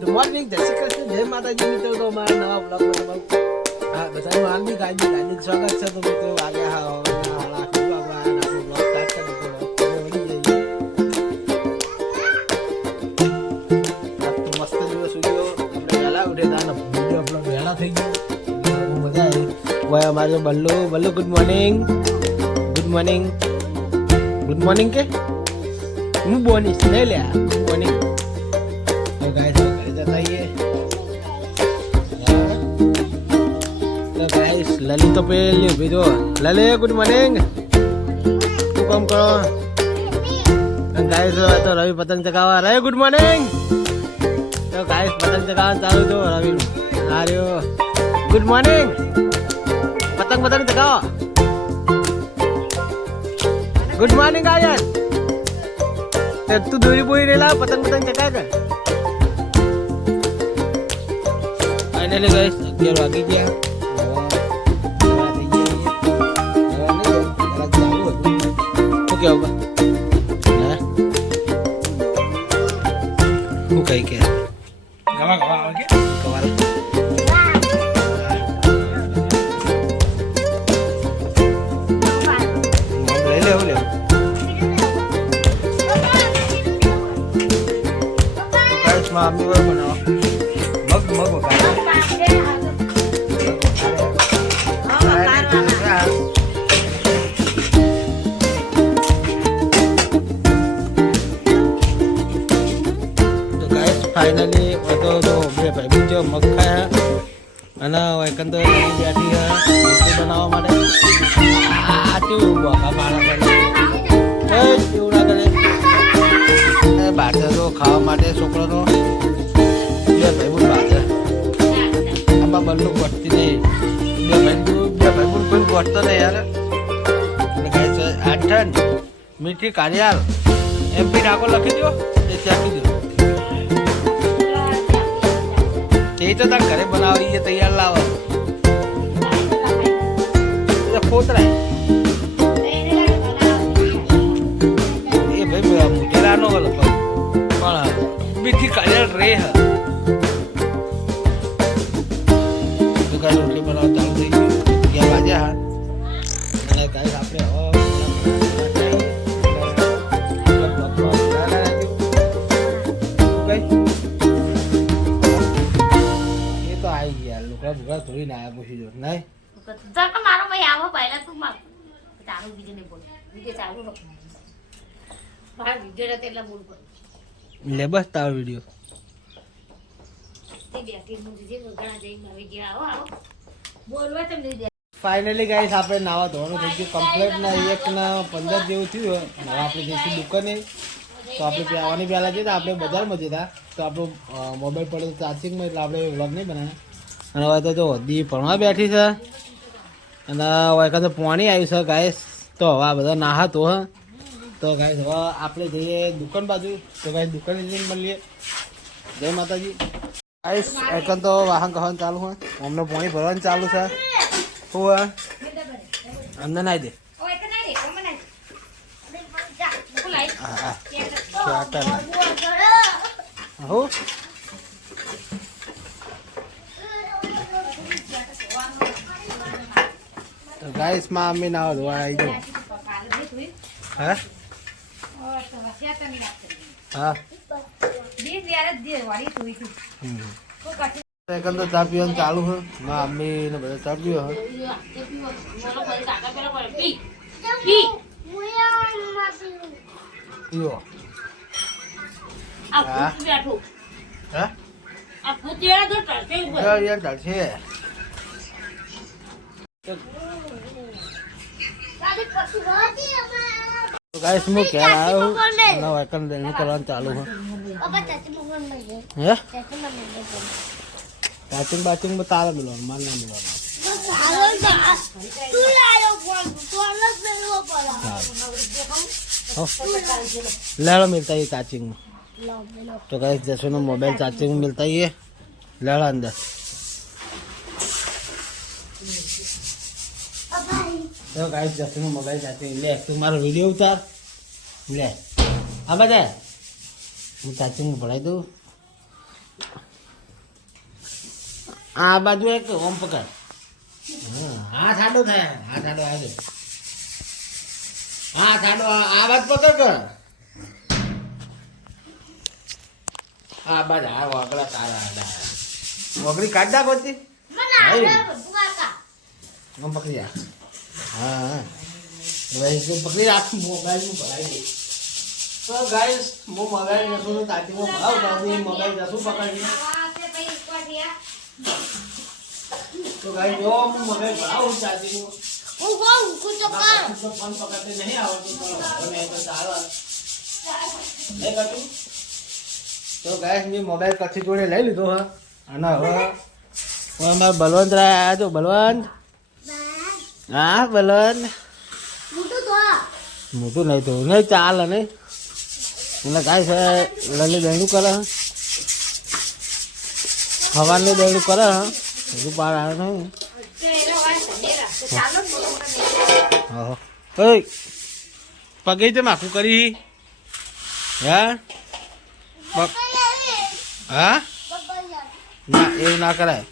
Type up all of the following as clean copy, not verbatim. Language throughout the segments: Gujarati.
ગુડ મોર્નિંગ, જય શ્રી કૃષ્ણ, જય માતાજી મિત્રો. તો અમારા નવા બ્લોગમાં તમારું બધાનું હાર્દિક સ્વાગત છે. તો મિત્રો આજે આપણો બ્લોગ સ્ટાર્ટ કરી દીધો. તો મસ્ત દિવસ ઉગ્યો, આપણે વહેલા ઉઠ્યા હતા, વિડીયો આપણો વહેલા થઈ ગયો, મજા આવી. ભાઈ અમારે Ballu good morning, good morning, good morning કે હું બોનીશ નહીં લ્યા, ગુડ મોર્નિંગ. તો ગાઈસ ઘરે જતા આવીએ. તો ગાઈસ લલિત તો પેલી ઉભી જો. લલે ગુડ મોર્નિંગ, શું કામ કરો? ગાઈસ તો રવિ પતંગ ચગાવવા રહે. Good morning. તો ગાઈસ પતંગ ચગાવવાનું ચાલુ જો રવિનું. હાર્યો ગુડ મોર્નિંગ. પતંગ ચગાવો. Good morning ion. તું દોરી બોરી નહીં લાવ, પતંગ ચગાય કર. ફાઇનલી ગાઈસ 11 વાગી ગયા. શું કેવું શું કઈ કે લઈ લેવું લેવું. મમ્મી વાર બનાવો મગ વગાડો. તો ગાઈસ ફાઇનલી તો બે ભાઈ બીજો મગ ખાયા અને એકંદ બેઠી બનાવવા માટે આ કેવું બોકા મારા કેવડા કરે બાજર તો ખાવા માટે છોકરાનો બે ભાઈ બાજર આમાં બલ્લુ પડતી નહીં. બે ભાઈ કોઈ પડતો નહીં યાર. આઠન મીઠી કારિયાલ MP ડાકો લખી દો, એ ચાખી દો. તે તો તાર ઘરે બનાવી એ તૈયાર લાવો ખોતરાય એ ભાઈ મુટેલાનો ગલો પણ મીઠી કારિયાલ રે હ. દુકાન રોટલી બનાવવા ચાલુ થઈ ગયું. 11 વાગ્યા અને ગાઈસ આપણે એ તો આવી ગયા લુકડા બુકડા ધોઈને આવ્યા પૂછી જો નહીં મારો ભાઈ આવો પહેલા તું ચાલુ બીજું નહીં બોલ વિડીયો ચાલુ રાખો બહાર વિડીયો રહેતે એટલે બોલ લે બસ તારો વિડીયો તે બેઠી હું જે ઘણા જઈ નવી ગયા આવો બોલવા તમને દે. ફાઇનલી ગાઈસ આપણે નાવા ધોવાનું થઈ ગયું કમ્પ્લીટ ના 1:15 જેવું થયું. હવે આપણે જઈશું દુકાને. તો આપણે આવવાની પહેલાં જઈએ આપણે બજારમાં જતા તો આપણું મોબાઈલ પડે ચાર્જિંગમાં એટલે આપણે વ્લોગ નહીં બનાવ્યા. અને હવે તો જો દી ભણવા બેઠી છે અને હવે તો પાણી આવ્યું છે ગાઈસ. તો હવે આ બધા નાહા તો તો ગાઈસ હવે આપણે જઈએ દુકાન બાજુ. તો ગાઈસ દુકાને જઈને મળીએ. જય માતાજી. ગાઈસ એકન તો વાહન કહેવાનું ચાલુ હોય અમને પાણી ભરવાનું ચાલુ છે. શું અંદર નાઈ દે હું તો ગાઈસ માં અમ્મી નાવા ધોવા આવી ગયો. હા હા એકન તો ચા પીવાનું ચાલુ હોય. માં અમ્મી ને બધા ચા પીવો હોય. પીવો યાર ચાલશે. તો ગાઈસ હું ક્યારે આવ્યો નવા એકન કરવાનું ચાલુ હોય. હે ચાચિંગ બાચિંગ માં તારા મિલવાનું માલ ના મિલવાનું. લેડો मिलता है चार्जिंग में. तो गाइस जैसे ना मोबाइल चार्जिंग में मिलता ही है लेडो अंदर. तो गाइस जैसे ना मोबाइल चार्जिंग ले तुम्हारा वीडियो उतार ले अब आ जाए હું ચાર્જિંગ ભરાઈ દઉં. આ બાજુ એક ઓમ પકડ. હાથ આડો થાય, હાથ આડો આવે. હાથ આડો આ બાજુ પકડ કર. આ બાજુ આ વાગડા તારા આડા. વગડી કાઢ નાખો છે. આમ પકડી જા. હા હવે પકડી રાખ. મોબાઈલ ભરાઈ દે. તો ગાઈસ હું મોબાઈલ નસું તો તાતીમાં ભરાવ મોબાઈલ નસું પકડી. તો ગાઈસ જો હું મોબાઈલ ભરાવું તાતીમાં. ફોન પકડતે નહીં આવડતું પણ હવે તો ચાલો નહીં કરતું. તો ગાઈસ મેં મોબાઈલ કચ્છી જોડે લઈ લીધો હા. અને હવે અમારા બલવંત આવ્યા તો બલવંત. હા બલવંત મોટું નહીં તો નહીં ચાલે નહીં. એટલે કાંઈ છે લલી દહીનું કરે હવાનું દહીનું કરે હજુ પાર આવે નહીં. હા ઓય પગે છે માખું કરી. હા હા ના એવું ના કરાય.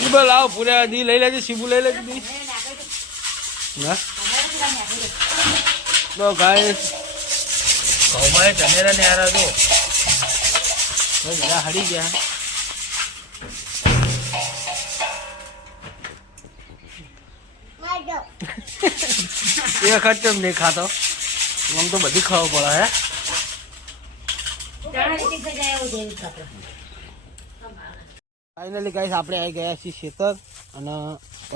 શીબુ લાવો પૂરા દી લઈ લેજે. શીબુ લઈ લેજે દી. હા તો ગાઈસ ઘઉંમાં ટમેરા ને આરા દો બધા હડી ગયા. એ વખત કેમ નહીં ખાતો? આમ તો બધી ખાવા પડે હે. ફાઇનલી ગાઈસ આપણે આવી ગયા છીએ ખેતર. અને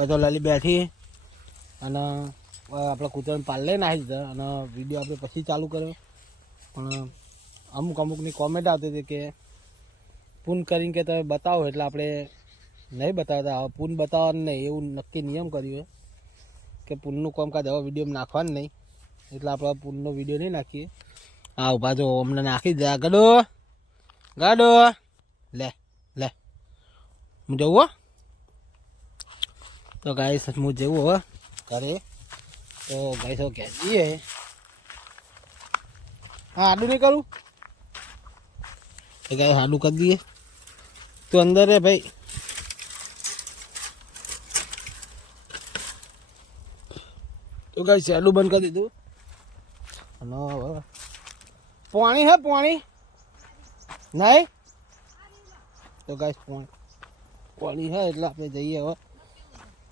તો લલી બેઠી અને આપણે કૂતરાને પાલ લઈને આવી દીધા. અને વિડીયો આપણે પછી ચાલુ કર્યો પણ અમુકની કોમેન્ટ આવતી હતી કે પૂન કરીને કે તમે બતાવો. એટલે આપણે નહીં બતાવતા. હવે પૂન બતાવવાનું નહીં એવું નક્કી નિયમ કર્યું કે પૂનનું કામકાજ હવે વિડીયોમાં નાખવાનું નહીં. એટલે આપણે પૂનનો વિડીયો નહીં નાખીએ. હા ઉભા જો અમને નાખી દે. ગાડો ગાડો લે લે હું જવું હો. તો ગાઈસ હું જવું હવે ઘરે. તો ગાઈસ હવે કહેજીએ. હા આડું નહીં કરું એ ગાય આડું કરી દઈએ. તો અંદર રે ભાઈ. તો ગાઈસ આડું બંધ કરી દીધું. અને હવે પાણી હે પાણી નહીં. તો ગાઈસ પાણી હે એટલે આપણે જઈએ હવે.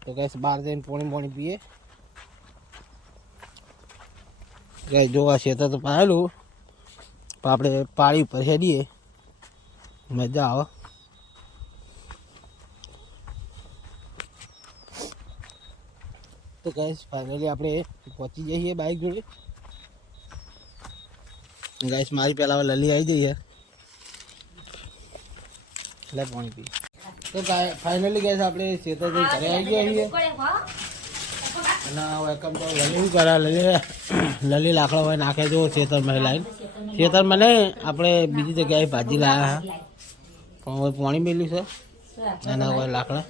તો ગાઈસ બહાર જઈને પાણી પીએ. ગાય જોવા છે તો પાયેલું પણ આપણે પાણી ઉપર હેડીએ મજા આવે. તો ગાઈસ ફાઇનલી આપણે પહોંચી જઈએ બાઇક જોડે. ગાઈસ મારી પહેલા લલી આવી જઈએ એટલે પાણી પી. તો ફાઇનલી ગાઈસ આપણે ખેતરથી ઘરે આવી ગયા છીએ. અને વેલકમ તો લલી કરે. લલી લાકડા હોય નાખે જો ખેતરમાં લાઈન. ખેતરમાં નહીં આપણે બીજી જગ્યાએ ભાજી લાવ્યા પણ હવે પાણી મેલ્યું છે. એના હોય લાકડા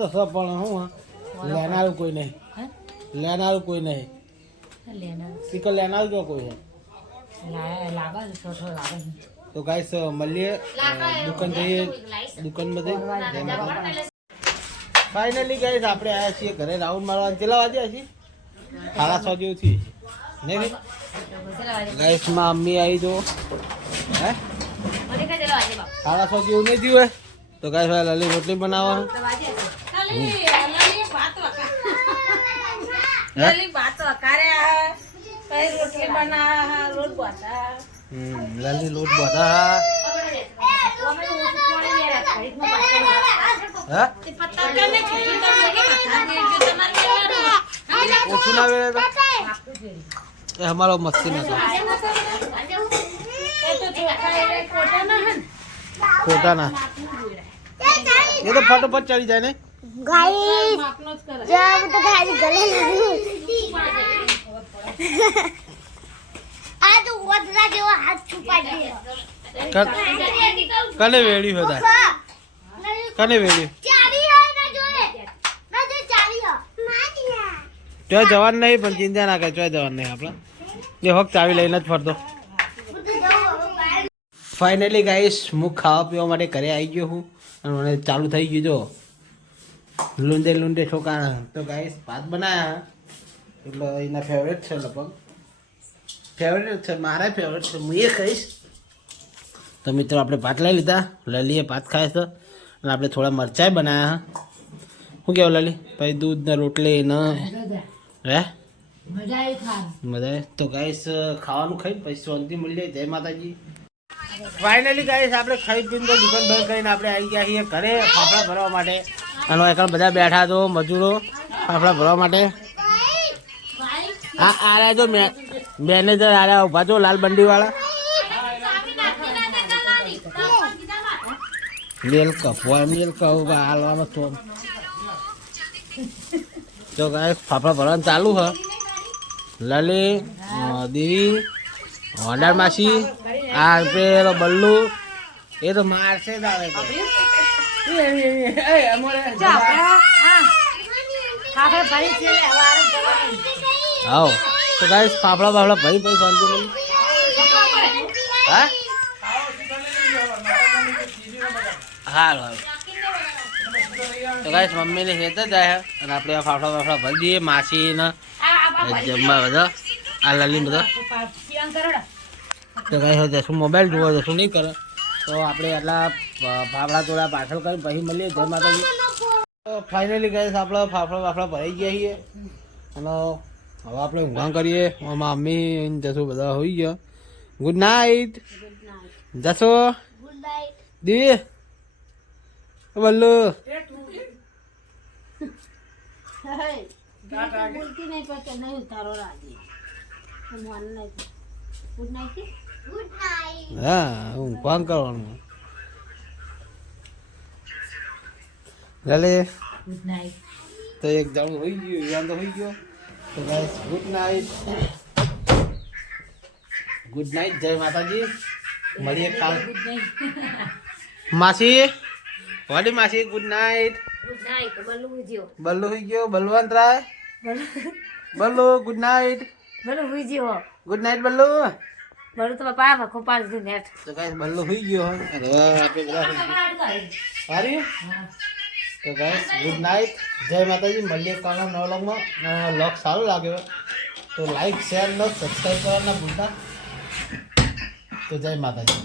તો છે પણ હું લેનારું કોઈ નહીં. લેનારું કોઈ નહીં. શીખર લેનારું જો કોઈ છે. તો ગાઈસ મળીએ દુકાન જઈએ. દુકાનમાં ફાઇનલી ગાઈસ આપણે આવ્યા છીએ ઘરે રાઉન્ડ મારવા. કેટલા વાગ્યા છીએ? 6:30 જેવું થયું નહીં ગાઈસ. માં અમ્મી આવી તો હે 6:30 જેવું નહીં થયું. તો ગાઈસ લલી રોટલી બનાવવા. લલી લોટ બધા ઓછું ના વેળે એ અમારો મસ્તી નથી. ખોટા ના એ તો ફટોફટ ચડી જાય ને. ગાઈસ જબ તો ગાઈસ ગલે આ તો વદરા જેવો હાથ છુપાડી દે. કને વેડ્યું હતા? કને વેડ્યું? ચારી હોય ના જોડે ના જો ચારી હો માનિયા ત્યાં જવાનું નહીં પણ ચિંતા ના કરે. ત્યાં જવાનું નહીં આપણે. એ વખત ચાવી લઈને જ ફરતો. ફાઇનલી ગાઈસ હું ખાવા પીવા માટે ઘરે આવી ગયો હું અને મને ચાલુ થઈ ગયું જો લૂંડે ઠોકાણા. તો ગાઈસ ભાત બનાવ્યા એટલે એના ફેવરેટ છે લગભગ ફેવરેટ છે મારા ફેવરેટ છે હું એ ખાઈશ. તો મિત્રો આપણે ભાત લઈ લીધા લલીએ ભાત ખાય છે અને આપણે થોડા મરચાં બનાવ્યા. શું કહેવું લલી પછી દૂધ ને રોટલી ને હે મજા આવી ખાવા. મજા આવે. તો ગાઈસ ખાવાનું ખાઈ પછી શાંતિ મળી જાય. જય માતાજી. ફાઇનલી ગાઈસ આપણે ખાઈ પીને તો દુકાન બંધ કરીને આપણે આવી ગયા છીએ ઘરે ફાફડા ભરવા માટે. અને એકણ બધા બેઠા તો મજૂરો ફાફડા ભરવા માટે. આ રહ્યા જો મેનેજર આર્યા ઉભા છો લાલ બંડી વાળા. મેલ કહું હાલવામાં તો તો ગાઈસ ફાફડા ભરવાનું ચાલુ હ. લલી દેવી હોનાર માસી આ પેલો બલ્લુ એ તો મારશે જ આવે તો. હાઉ તો ગાઈસ ફાફડા બાફડા ભરી પછી શાંતિ મળી. હા હાલ હાલ તો ગાઈસ મમ્મીને હેત જ જાય અને આપણે આ ફાફડા બાફડા ભરી દઈએ માસી ને જમવા બધા આ લલી બધા. તો ગાઈસ હવે જશું મોબાઈલ જોવા જશું નહીં કરે તો આપણે એટલા ફાફડા થોડા પાછળ કરી પછી મળીએ. જય માતાજી. ફાઇનલી ગાઈસ આપણે ફાફડા બાફડા ભરાઈ ગયા છીએ અને હવે આપણે ઊંઘા કરીએ. આમાં મમ્મી જશું બધા હોઈ ગયા. ગુડ નાઇટ જશો ગુડ નાઇટ. દી બલ્લુ બોલતી નહીં પણ નહીં ઉતારો રાજી. Good night. Good night. હા ઊંઘા કરવાનું ચાલે. Good night. તો એક જણું હોઈ ગયું યાદ હોઈ ગયો. તો guys good night. Good night. જય માતાજી. મળીએ કાલ. Good night. માસી વાડી માસી good night. Good night. Ballu વિજ્યો. બલ્લુ હોઈ ગયો બલવંત રાય. Ballu good night. બલ્લુ વિજ્યો. Good night Ballu. બલ્લુ તો બાપા આખો પાડ દીધું નેટ. તો ગાઈસ બલ્લુ હોઈ ગયો અને હવે આપણે બધા સારી. તો ગાઈસ ગુડ નાઇટ. જય માતાજી. મળીએ કાલના નવા વ્લોગમાં. વ્લોગ સારો લાગ્યો તો લાઈક શેર ને સબસ્ક્રાઈબ કરવાના ભૂલતા. તો જય માતાજી.